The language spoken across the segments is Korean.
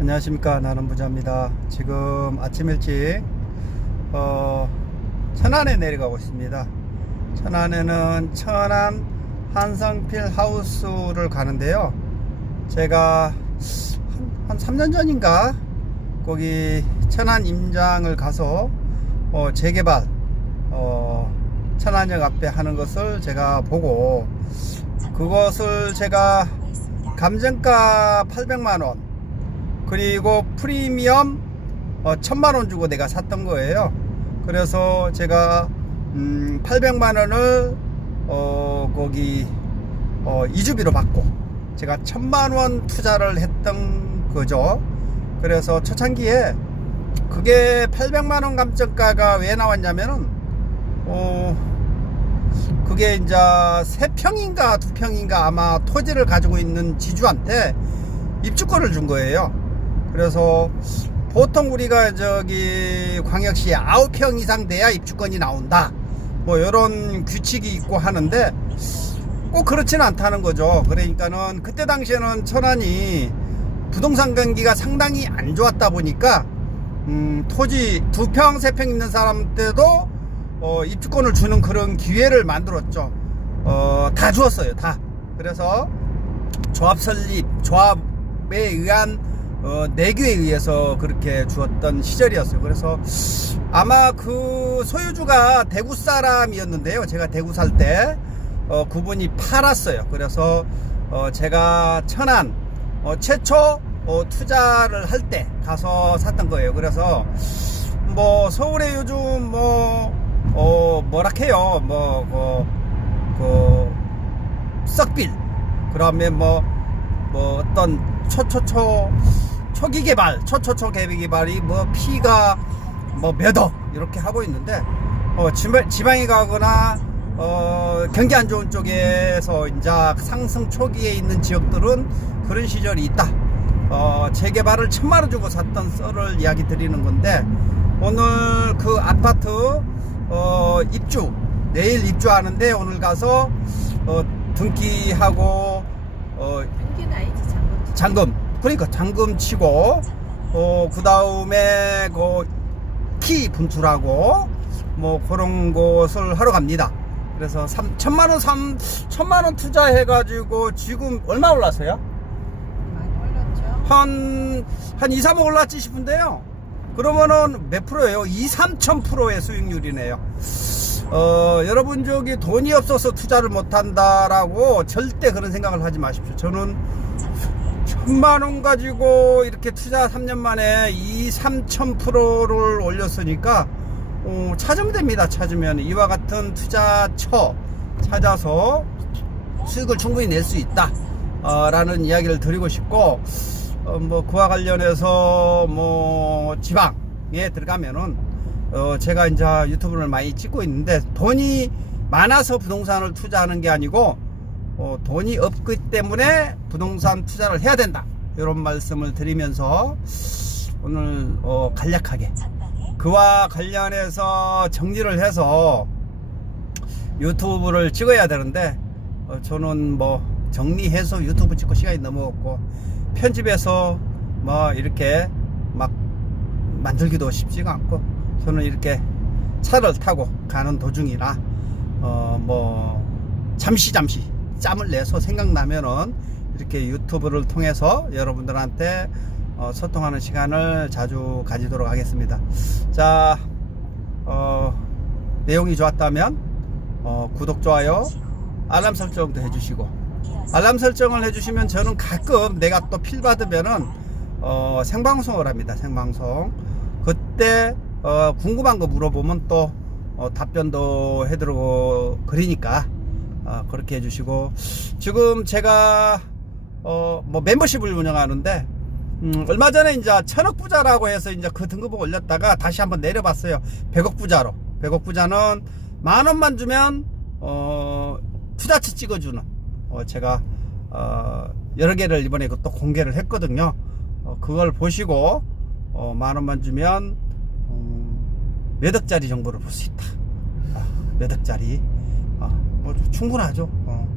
안녕하십니까 나는 부자입니다 지금 아침 일찍 어, 천안에 내려가고 있습니다 천안에는 천안 한성필 하우스를 가는데요 제가 한, 한 3년 전인가 거기 천안 임장을 가서 어, 재개발 어, 천안역 앞에 하는 것을 제가 보고 그것을 제가 감정가 800만원 그리고 프리미엄 어, 1000만원 주고 내가 샀던 거예요 그래서 제가 음, 800만원을 어, 거기 어, 이주비로 받고 제가 1000만원 투자를 했던 거죠 그래서 초창기에 그게 800만원 감정가가 왜 나왔냐면은 어, 그게 이제 세 평인가 두 평인가 아마 토지를 가지고 있는 지주한테 입주권을 준 거예요. 그래서 보통 우리가 저기 광역시에 아홉 평 이상 돼야 입주권이 나온다. 뭐 이런 규칙이 있고 하는데 꼭 그렇지는 않다는 거죠. 그러니까는 그때 당시에는 천안이 부동산 경기가 상당히 안 좋았다 보니까 음, 토지 두 평, 세 평 있는 사람들도 어, 입주권을 주는 그런 기회를 만들었죠. 어, 다 주었어요, 다. 그래서 조합 설립, 조합에 의한 어, 내규에 의해서 그렇게 주었던 시절이었어요. 그래서 아마 그 소유주가 대구 사람이었는데요. 제가 대구 살때 어, 그분이 팔았어요. 그래서 어, 제가 천안 어, 최초 어, 투자를 할 때 가서 샀던 거예요. 그래서 뭐 서울에 요즘 뭐 어, 뭐라 해요. 뭐, 그, 그, 썩빌. 그 다음에 뭐, 뭐 어떤 초초초, 초기 개발, 초초초 개발이 뭐 피가 뭐 몇억 이렇게 하고 있는데, 어, 지방, 지방에 가거나, 어, 경기 안 좋은 쪽에서 이제 상승 초기에 있는 지역들은 그런 시절이 있다. 어, 재개발을 천만 원 주고 샀던 썰을 이야기 드리는 건데, 오늘 그 아파트 어, 입주 내일 입주하는데 오늘 가서 어, 등기하고 어, 등기는 아니지 잠금. 그러니까 잔금 치고 어, 그 다음에 그 키 분출하고 뭐 그런 것을 하러 갑니다. 그래서 3, 천만 원, 3, 천만 원 투자해 가지고 지금 얼마 올랐어요? 많이 올랐죠. 한, 한 2, 3억 올랐지 싶은데요. 그러면은 몇 프로예요? 2, 3천 프로의 수익률이네요. 어, 여러분 저기 돈이 없어서 투자를 못한다라고 절대 그런 생각을 하지 마십시오. 저는 천만 원 가지고 이렇게 투자 3년 만에 2, 3천 프로를 올렸으니까 어, 찾으면 됩니다. 찾으면 이와 같은 투자처 찾아서 수익을 충분히 낼 수 있다. 어, 라는 이야기를 드리고 싶고 어, 뭐 그와 관련해서 뭐 지방에 들어가면은 어, 제가 이제 유튜브를 많이 찍고 있는데 돈이 많아서 부동산을 투자하는 게 아니고 어, 돈이 없기 때문에 부동산 투자를 해야 된다. 이런 말씀을 드리면서 오늘 어, 간략하게 그와 관련해서 정리를 해서 유튜브를 찍어야 되는데 어, 저는 뭐 정리해서 유튜브 찍고 시간이 너무 없고 편집해서 뭐 이렇게 막 만들기도 쉽지가 않고 저는 이렇게 차를 타고 가는 도중이라 어뭐 잠시 잠시 짬을 내서 생각나면은 이렇게 유튜브를 통해서 여러분들한테 어, 소통하는 시간을 자주 가지도록 하겠습니다. 자, 어, 내용이 좋았다면 어, 구독, 좋아요, 알람 설정도 해주시고 알람 설정을 해주시면 저는 가끔 내가 또 필 받으면은 어, 생방송을 합니다. 생방송. 그때 어, 궁금한 거 물어보면 또 어, 답변도 해드리고 그러니까 어, 그렇게 해주시고 지금 제가 어, 뭐 멤버십을 운영하는데 음, 얼마 전에 이제 천억 부자라고 해서 이제 그 등급을 올렸다가 다시 한번 내려봤어요. 100억 부자로. 100억 부자는 만 원만 주면 어, 투자처 찍어주는 어, 제가 어, 여러 개를 이번에 또 공개를 했거든요. 어, 그걸 보시고 어, 만 원만 주면 음, 몇 억짜리 정보를 볼 수 있다. 아, 몇 억짜리 어, 뭐 충분하죠. 어,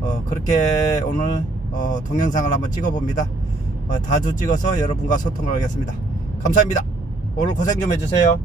어, 그렇게 오늘 어, 동영상을 한번 찍어봅니다. 어, 자주 찍어서 여러분과 소통을 하겠습니다. 감사합니다. 오늘 고생 좀 해주세요.